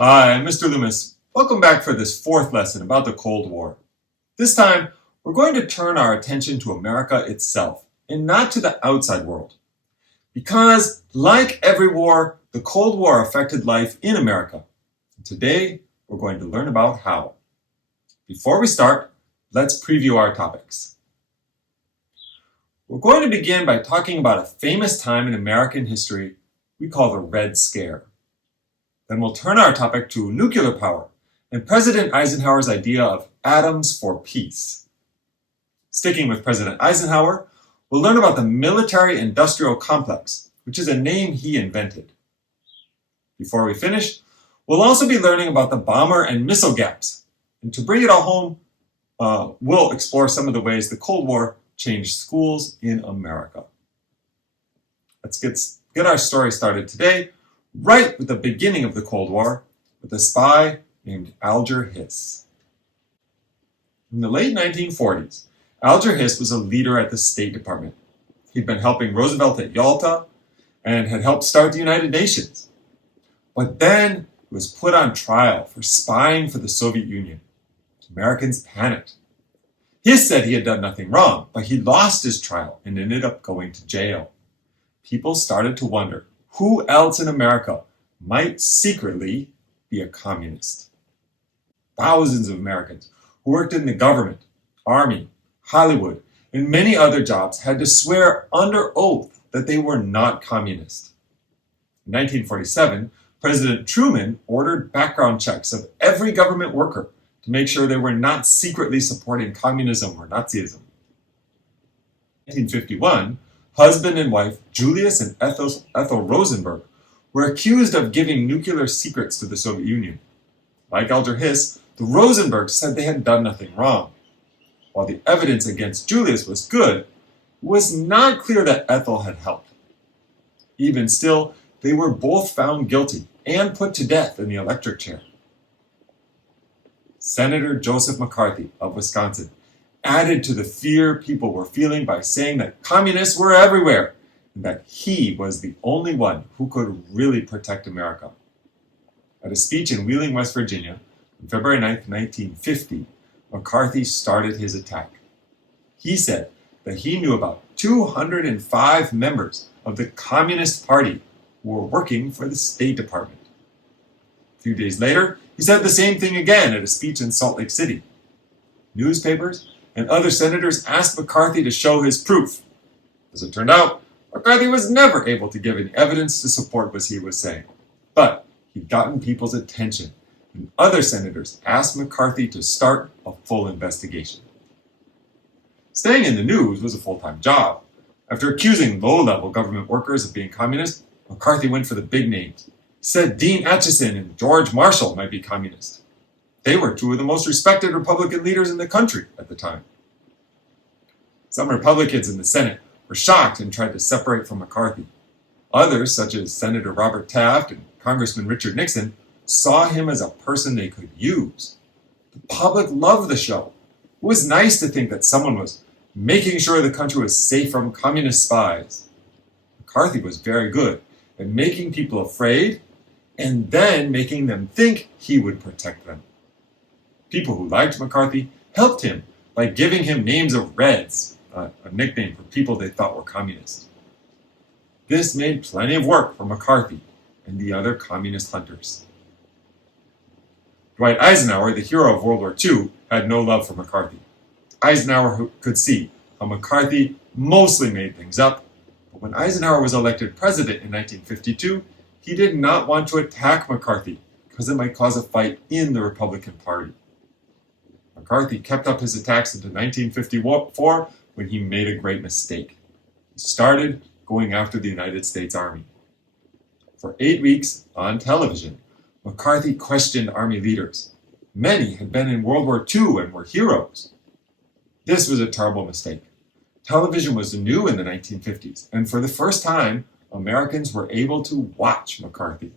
Hi, I'm Mr. Loomis. Welcome back for this fourth lesson about the Cold War. This time, we're going to turn our attention to America itself and not to the outside world. Because, like every war, the Cold War affected life in America. And today, we're going to learn about how. Before we start, let's preview our topics. We're going to begin by talking about a famous time in American history we call the Red Scare. Then we'll turn our topic to nuclear power and President Eisenhower's idea of atoms for peace. Sticking with President Eisenhower, we'll learn about the military-industrial complex, which is a name he invented. Before we finish, we'll also be learning about the bomber and missile gaps. And to bring it all home, we'll explore some of the ways the Cold War changed schools in America. Let's get our story started today, right with the beginning of the Cold War, with a spy named Alger Hiss. In the late 1940s, Alger Hiss was a leader at the State Department. He'd been helping Roosevelt at Yalta and had helped start the United Nations. But then he was put on trial for spying for the Soviet Union. Americans panicked. Hiss said he had done nothing wrong, but he lost his trial and ended up going to jail. People started to wonder who else in America might secretly be a communist. Thousands of Americans who worked in the government, army, Hollywood, and many other jobs had to swear under oath that they were not communist. In 1947, President Truman ordered background checks of every government worker to make sure they were not secretly supporting communism or Nazism. In 1951, husband and wife Julius and Ethel Rosenberg were accused of giving nuclear secrets to the Soviet Union. Like Alger Hiss, the Rosenbergs said they had done nothing wrong. While the evidence against Julius was good, it was not clear that Ethel had helped. Even still, they were both found guilty and put to death in the electric chair. Senator Joseph McCarthy of Wisconsin added to the fear people were feeling by saying that communists were everywhere and that he was the only one who could really protect America. At a speech in Wheeling, West Virginia, on February 9, 1950, McCarthy started his attack. He said that he knew about 205 members of the Communist Party who were working for the State Department. A few days later, he said the same thing again at a speech in Salt Lake City. Newspapers and other senators asked McCarthy to show his proof. As it turned out, McCarthy was never able to give any evidence to support what he was saying. But he'd gotten people's attention, and other senators asked McCarthy to start a full investigation. Staying in the news was a full-time job. After accusing low-level government workers of being communist, McCarthy went for the big names. He said Dean Acheson and George Marshall might be communist. They were two of the most respected Republican leaders in the country at the time. Some Republicans in the Senate were shocked and tried to separate from McCarthy. Others, such as Senator Robert Taft and Congressman Richard Nixon, saw him as a person they could use. The public loved the show. It was nice to think that someone was making sure the country was safe from communist spies. McCarthy was very good at making people afraid and then making them think he would protect them. People who liked McCarthy helped him by giving him names of Reds, a nickname for people they thought were communist. This made plenty of work for McCarthy and the other communist hunters. Dwight Eisenhower, the hero of World War II, had no love for McCarthy. Eisenhower could see how McCarthy mostly made things up, but when Eisenhower was elected president in 1952, he did not want to attack McCarthy because it might cause a fight in the Republican Party. McCarthy kept up his attacks into 1954 when he made a great mistake. He started going after the United States Army. For 8 weeks on television, McCarthy questioned Army leaders. Many had been in World War II and were heroes. This was a terrible mistake. Television was new in the 1950s, and for the first time, Americans were able to watch McCarthy.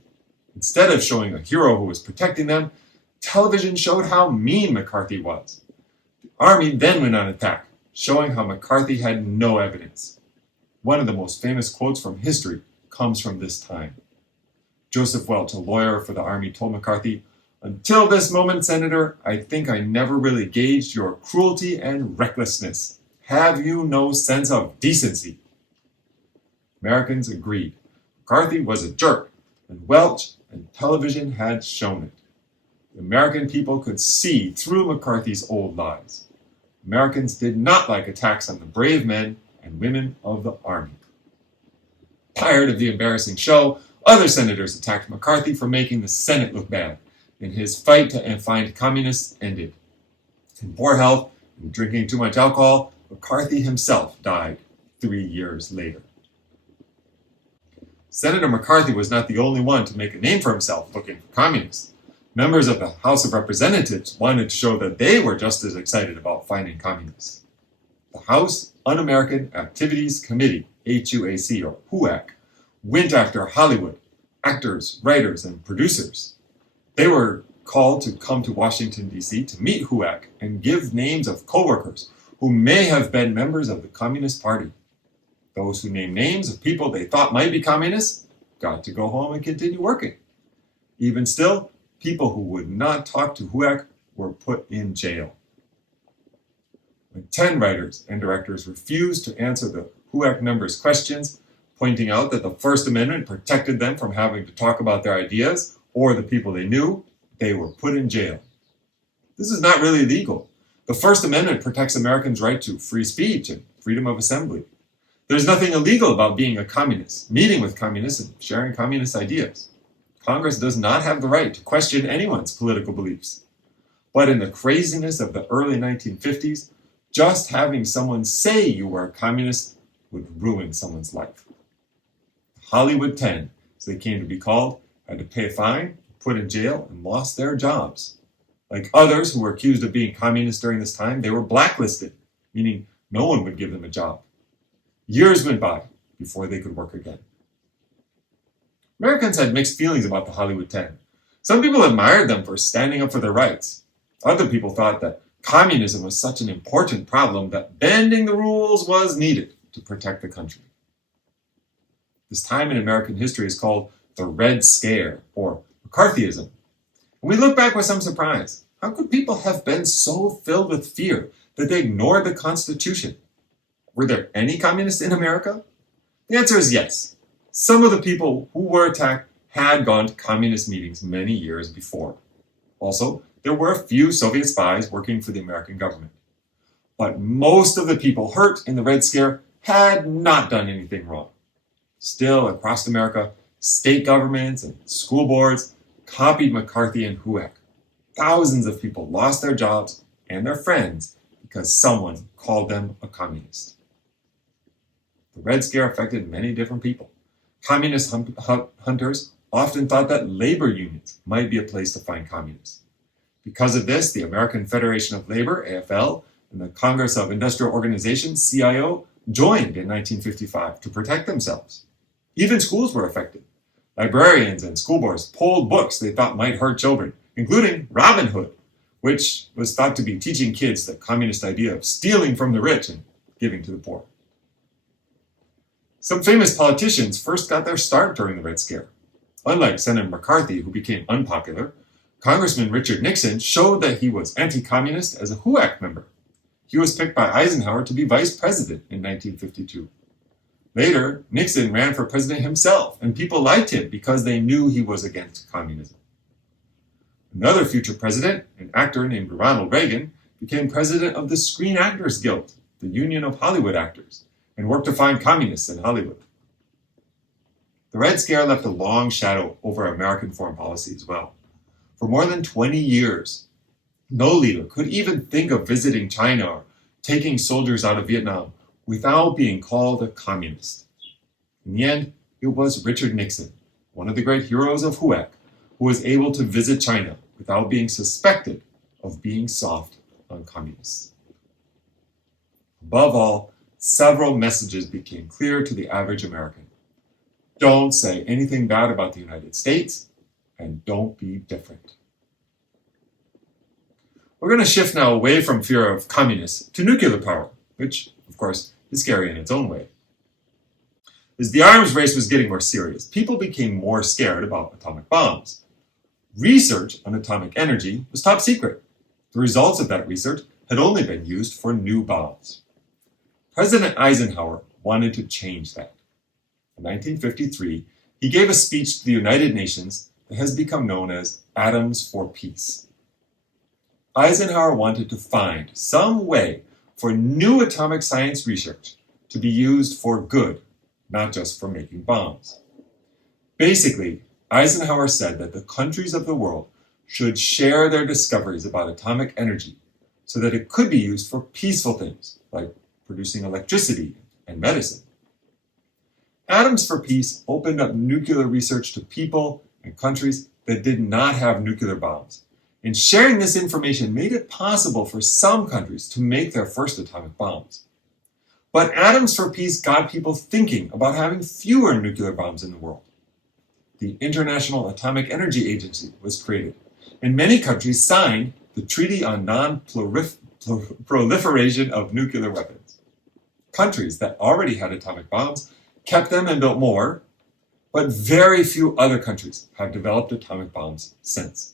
Instead of showing a hero who was protecting them, television showed how mean McCarthy was. The Army then went on attack, showing how McCarthy had no evidence. One of the most famous quotes from history comes from this time. Joseph Welch, a lawyer for the Army, told McCarthy, "Until this moment, Senator, I think I never really gauged your cruelty and recklessness. Have you no sense of decency?" Americans agreed. McCarthy was a jerk, and Welch and television had shown it. The American people could see through McCarthy's old lies. Americans did not like attacks on the brave men and women of the Army. Tired of the embarrassing show, other senators attacked McCarthy for making the Senate look bad, and his fight to find communists ended. In poor health and drinking too much alcohol, McCarthy himself died 3 years later. Senator McCarthy was not the only one to make a name for himself looking for communists. Members of the House of Representatives wanted to show that they were just as excited about finding communists. The House Un-American Activities Committee, HUAC or HUAC, went after Hollywood, actors, writers, and producers. They were called to come to Washington, D.C. to meet HUAC and give names of co-workers who may have been members of the Communist Party. Those who named names of people they thought might be communists got to go home and continue working. Even still, people who would not talk to HUAC were put in jail. When 10 writers and directors refused to answer the HUAC members' questions, pointing out that the First Amendment protected them from having to talk about their ideas or the people they knew, they were put in jail. This is not really legal. The First Amendment protects Americans' right to free speech and freedom of assembly. There's nothing illegal about being a communist, meeting with communists, and sharing communist ideas. Congress does not have the right to question anyone's political beliefs. But in the craziness of the early 1950s, just having someone say you were a communist would ruin someone's life. The Hollywood 10, as they came to be called, had to pay a fine, put in jail, and lost their jobs. Like others who were accused of being communists during this time, they were blacklisted, meaning no one would give them a job. Years went by before they could work again. Americans had mixed feelings about the Hollywood 10. Some people admired them for standing up for their rights. Other people thought that communism was such an important problem that bending the rules was needed to protect the country. This time in American history is called the Red Scare, or McCarthyism. When we look back with some surprise, how could people have been so filled with fear that they ignored the Constitution? Were there any communists in America? The answer is yes. Some of the people who were attacked had gone to communist meetings many years before. Also, there were a few Soviet spies working for the American government. But most of the people hurt in the Red Scare had not done anything wrong. Still, across America, state governments and school boards copied McCarthy and HUAC. Thousands of people lost their jobs and their friends because someone called them a communist. The Red Scare affected many different people. Communist hunters often thought that labor unions might be a place to find communists. Because of this, the American Federation of Labor, AFL, and the Congress of Industrial Organizations, CIO, joined in 1955 to protect themselves. Even schools were affected. Librarians and school boards pulled books they thought might hurt children, including Robin Hood, which was thought to be teaching kids the communist idea of stealing from the rich and giving to the poor. Some famous politicians first got their start during the Red Scare. Unlike Senator McCarthy, who became unpopular, Congressman Richard Nixon showed that he was anti-communist as a HUAC member. He was picked by Eisenhower to be vice president in 1952. Later, Nixon ran for president himself, and people liked him because they knew he was against communism. Another future president, an actor named Ronald Reagan, became president of the Screen Actors Guild, the union of Hollywood actors, and worked to find communists in Hollywood. The Red Scare left a long shadow over American foreign policy as well. For more than 20 years, no leader could even think of visiting China or taking soldiers out of Vietnam without being called a communist. In the end, it was Richard Nixon, one of the great heroes of HUAC, who was able to visit China without being suspected of being soft on communists. Above all, several messages became clear to the average American. Don't say anything bad about the United States, and don't be different. We're going to shift now away from fear of communists to nuclear power, which, of course, is scary in its own way. As the arms race was getting more serious, people became more scared about atomic bombs. Research on atomic energy was top secret. The results of that research had only been used for new bombs. President Eisenhower wanted to change that. In 1953, he gave a speech to the United Nations that has become known as Atoms for Peace. Eisenhower wanted to find some way for new atomic science research to be used for good, not just for making bombs. Basically, Eisenhower said that the countries of the world should share their discoveries about atomic energy so that it could be used for peaceful things like producing electricity and medicine. Atoms for Peace opened up nuclear research to people and countries that did not have nuclear bombs. And sharing this information made it possible for some countries to make their first atomic bombs. But Atoms for Peace got people thinking about having fewer nuclear bombs in the world. The International Atomic Energy Agency was created, and many countries signed the Treaty on Non-Proliferation of Nuclear Weapons. Countries that already had atomic bombs kept them and built more, but very few other countries have developed atomic bombs since.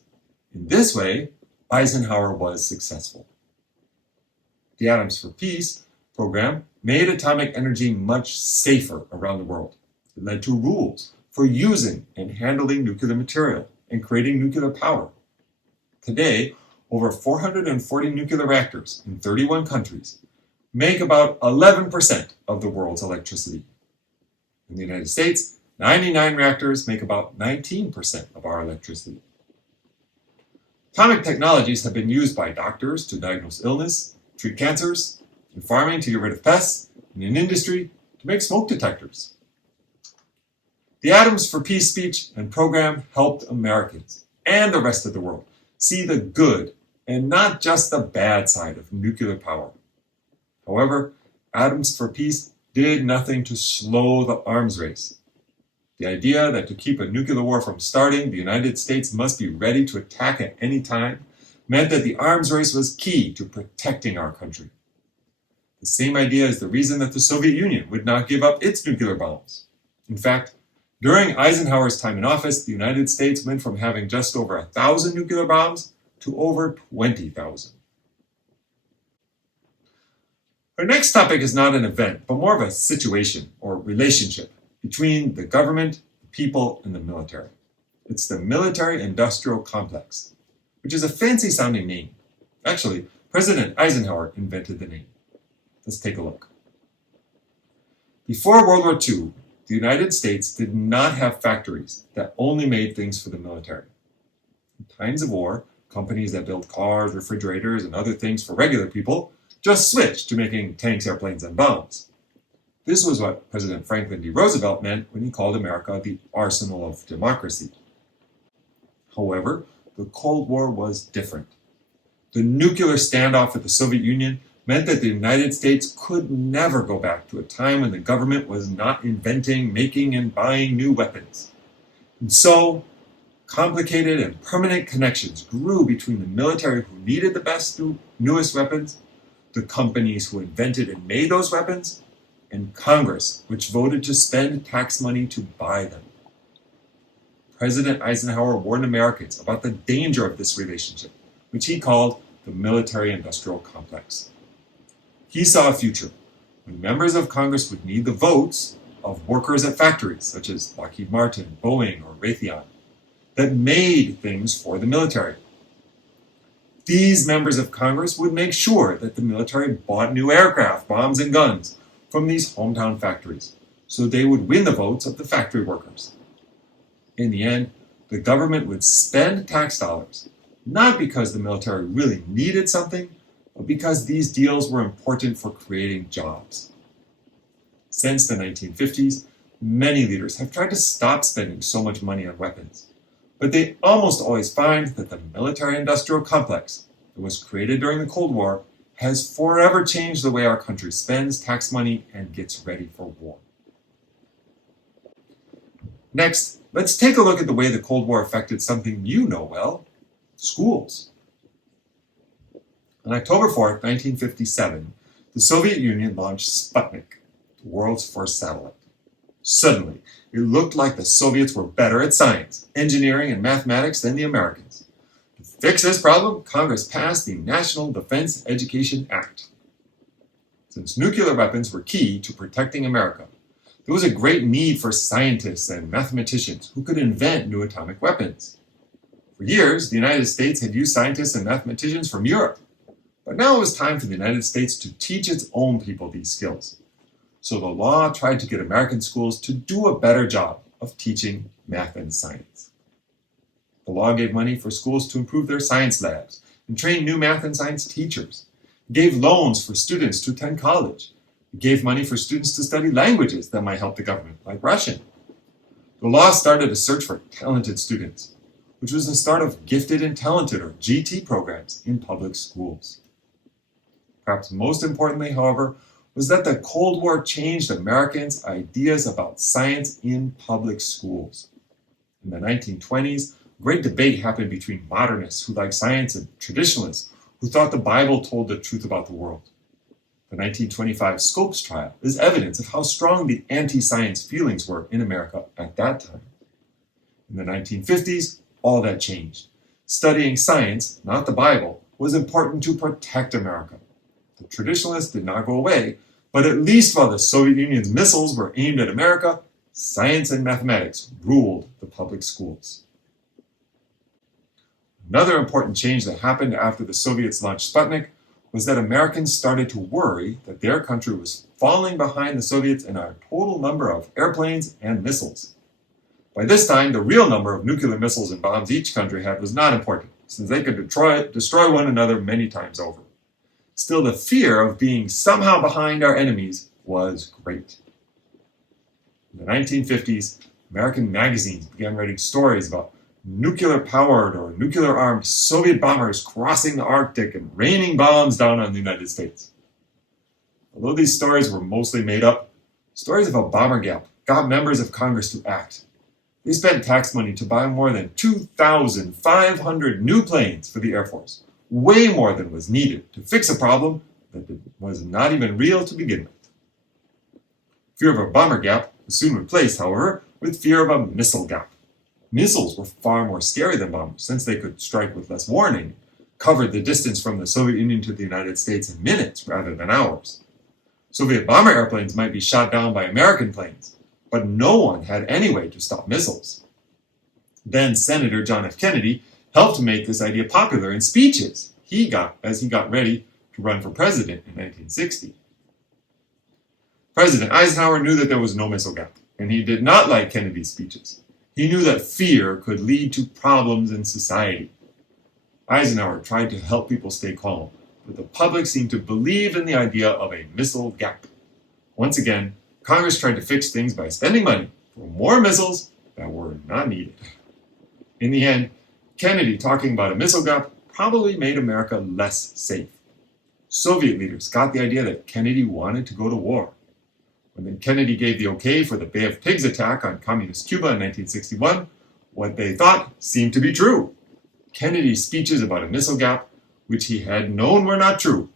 In this way, Eisenhower was successful. The Atoms for Peace program made atomic energy much safer around the world. It led to rules for using and handling nuclear material and creating nuclear power. Today, over 440 nuclear reactors in 31 countries make about 11% of the world's electricity. In the United States, 99 reactors make about 19% of our electricity. Atomic technologies have been used by doctors to diagnose illness, treat cancers, in farming to get rid of pests, and in industry to make smoke detectors. The Atoms for Peace speech and program helped Americans and the rest of the world see the good and not just the bad side of nuclear power. However, Atoms for Peace did nothing to slow the arms race. The idea that to keep a nuclear war from starting, the United States must be ready to attack at any time meant that the arms race was key to protecting our country. The same idea is the reason that the Soviet Union would not give up its nuclear bombs. In fact, during Eisenhower's time in office, the United States went from having just over 1,000 nuclear bombs to over 20,000. Our next topic is not an event, but more of a situation or relationship between the government, the people, and the military. It's the military-industrial complex, which is a fancy-sounding name. Actually, President Eisenhower invented the name. Let's take a look. Before World War II, the United States did not have factories that only made things for the military. In times of war, companies that built cars, refrigerators, and other things for regular people just switched to making tanks, airplanes, and bombs. This was what President Franklin D. Roosevelt meant when he called America the arsenal of democracy. However, the Cold War was different. The nuclear standoff with the Soviet Union meant that the United States could never go back to a time when the government was not inventing, making, and buying new weapons. And so, complicated and permanent connections grew between the military who needed the best, newest weapons, the companies who invented and made those weapons, and Congress, which voted to spend tax money to buy them. President Eisenhower warned Americans about the danger of this relationship, which he called the military-industrial complex. He saw a future when members of Congress would need the votes of workers at factories such as Lockheed Martin, Boeing, or Raytheon that made things for the military. These members of Congress would make sure that the military bought new aircraft, bombs, and guns from these hometown factories, so they would win the votes of the factory workers. In the end, the government would spend tax dollars, not because the military really needed something, but because these deals were important for creating jobs. Since the 1950s, many leaders have tried to stop spending so much money on weapons, but they almost always find that the military-industrial complex that was created during the Cold War has forever changed the way our country spends tax money and gets ready for war. Next, let's take a look at the way the Cold War affected something you know well, schools. On October 4th, 1957, the Soviet Union launched Sputnik, the world's first satellite. Suddenly, it looked like the Soviets were better at science, engineering, and mathematics than the Americans. To fix this problem, Congress passed the National Defense Education Act. Since nuclear weapons were key to protecting America, there was a great need for scientists and mathematicians who could invent new atomic weapons. For years, the United States had used scientists and mathematicians from Europe, but now it was time for the United States to teach its own people these skills. So the law tried to get American schools to do a better job of teaching math and science. The law gave money for schools to improve their science labs and train new math and science teachers. It gave loans for students to attend college. It gave money for students to study languages that might help the government, like Russian. The law started a search for talented students, which was the start of Gifted and Talented, or GT, programs in public schools. Perhaps most importantly, however, was that the Cold War changed Americans' ideas about science in public schools. In the 1920s, a great debate happened between modernists who liked science and traditionalists who thought the Bible told the truth about the world. The 1925 Scopes trial is evidence of how strong the anti-science feelings were in America at that time. In the 1950s, all that changed. Studying science, not the Bible, was important to protect America. The traditionalists did not go away, but at least while the Soviet Union's missiles were aimed at America, science and mathematics ruled the public schools. Another important change that happened after the Soviets launched Sputnik was that Americans started to worry that their country was falling behind the Soviets in a total number of airplanes and missiles. By this time, the real number of nuclear missiles and bombs each country had was not important, since they could destroy one another many times over. Still, the fear of being somehow behind our enemies was great. In the 1950s, American magazines began writing stories about nuclear-powered or nuclear-armed Soviet bombers crossing the Arctic and raining bombs down on the United States. Although these stories were mostly made up, stories of a bomber gap got members of Congress to act. They spent tax money to buy more than 2,500 new planes for the Air Force, way more than was needed to fix a problem that was not even real to begin with. Fear of a bomber gap was soon replaced, however, with fear of a missile gap. Missiles were far more scary than bombers, since they could strike with less warning, covered the distance from the Soviet Union to the United States in minutes rather than hours. Soviet bomber airplanes might be shot down by American planes, but no one had any way to stop missiles. Then Senator John F. Kennedy helped make this idea popular in speeches as he got ready to run for president in 1960. President Eisenhower knew that there was no missile gap, and he did not like Kennedy's speeches. He knew that fear could lead to problems in society. Eisenhower tried to help people stay calm, but the public seemed to believe in the idea of a missile gap. Once again, Congress tried to fix things by spending money for more missiles that were not needed. In the end, Kennedy talking about a missile gap probably made America less safe. Soviet leaders got the idea that Kennedy wanted to go to war. When then Kennedy gave the okay for the Bay of Pigs attack on communist Cuba in 1961, what they thought seemed to be true. Kennedy's speeches about a missile gap, which he had known were not true,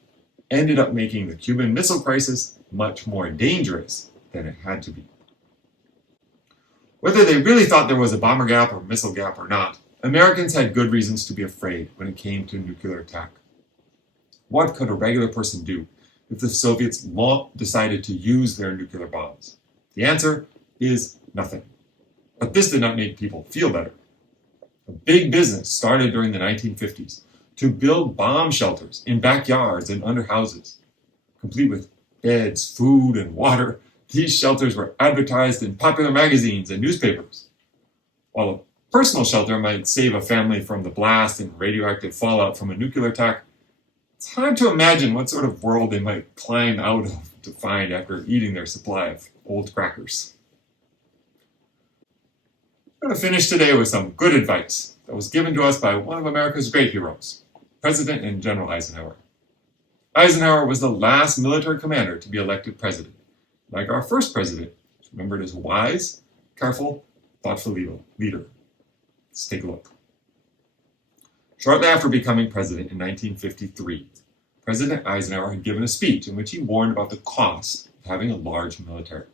ended up making the Cuban Missile Crisis much more dangerous than it had to be. Whether they really thought there was a bomber gap or missile gap or not, Americans had good reasons to be afraid when it came to nuclear attack. What could a regular person do if the Soviets decided to use their nuclear bombs? The answer is nothing. But this did not make people feel better. A big business started during the 1950s to build bomb shelters in backyards and under houses. Complete with beds, food, and water, these shelters were advertised in popular magazines and newspapers. While a personal shelter might save a family from the blast and radioactive fallout from a nuclear attack, it's hard to imagine what sort of world they might climb out of to find after eating their supply of old crackers. I'm going to finish today with some good advice that was given to us by one of America's great heroes, President and General Eisenhower. Eisenhower was the last military commander to be elected president. Like our first president, remembered as a wise, careful, thoughtful leader. Let's take a look. Shortly after becoming president in 1953, President Eisenhower had given a speech in which he warned about the cost of having a large military.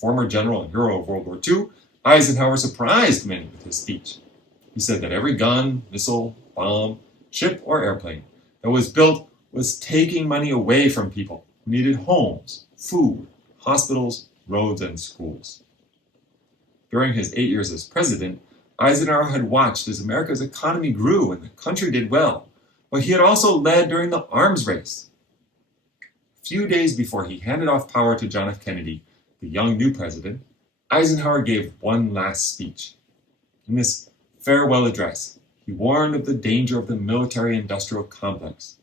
former general and hero of World War II, Eisenhower surprised many with his speech. He said that every gun, missile, bomb, ship, or airplane that was built was taking money away from people who needed homes, food, hospitals, roads, and schools. During his 8 years as president, Eisenhower had watched as America's economy grew and the country did well, but he had also led during the arms race. A few days before he handed off power to John F. Kennedy, the young new president, Eisenhower gave one last speech. In this farewell address, he warned of the danger of the military-industrial complex.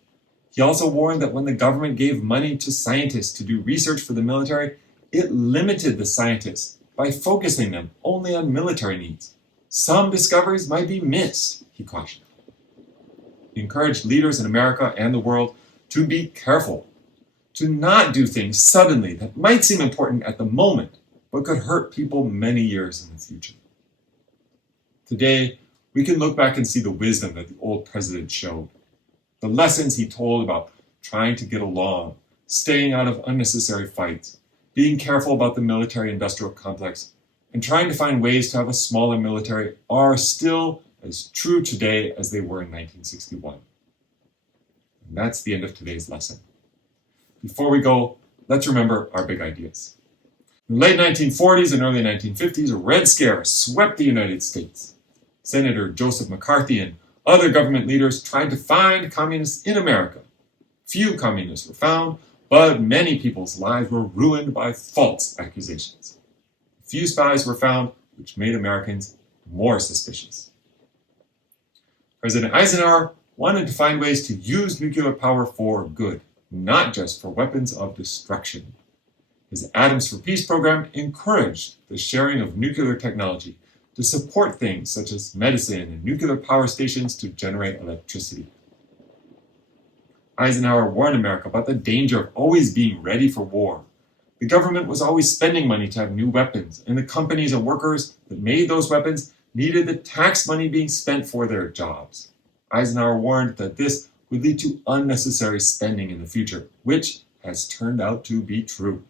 He also warned that when the government gave money to scientists to do research for the military, it limited the scientists by focusing them only on military needs. Some discoveries might be missed, he cautioned. He encouraged leaders in America and the world to be careful, to not do things suddenly that might seem important at the moment, but could hurt people many years in the future. Today, we can look back and see the wisdom that the old president showed, the lessons he told about trying to get along, staying out of unnecessary fights, being careful about the military-industrial complex, and trying to find ways to have a smaller military are still as true today as they were in 1961. And that's the end of today's lesson. Before we go, let's remember our big ideas. In the late 1940s and early 1950s, a Red Scare swept the United States. Senator Joseph McCarthy and other government leaders tried to find communists in America. Few communists were found, but many people's lives were ruined by false accusations. Few spies were found, which made Americans more suspicious. President Eisenhower wanted to find ways to use nuclear power for good, not just for weapons of destruction. His Atoms for Peace program encouraged the sharing of nuclear technology to support things such as medicine and nuclear power stations to generate electricity. Eisenhower warned America about the danger of always being ready for war. The government was always spending money to have new weapons, and the companies and workers that made those weapons needed the tax money being spent for their jobs. Eisenhower warned that this would lead to unnecessary spending in the future, which has turned out to be true.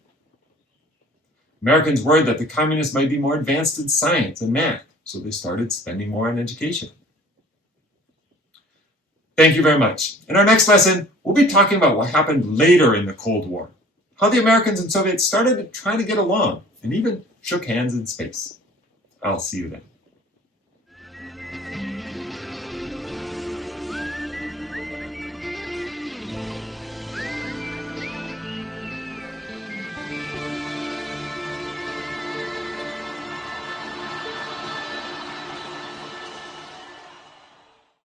Americans worried that the communists might be more advanced in science and math, so they started spending more on education. Thank you very much. In our next lesson, we'll be talking about what happened later in the Cold War, how the Americans and Soviets started trying to get along and even shook hands in space. I'll see you then.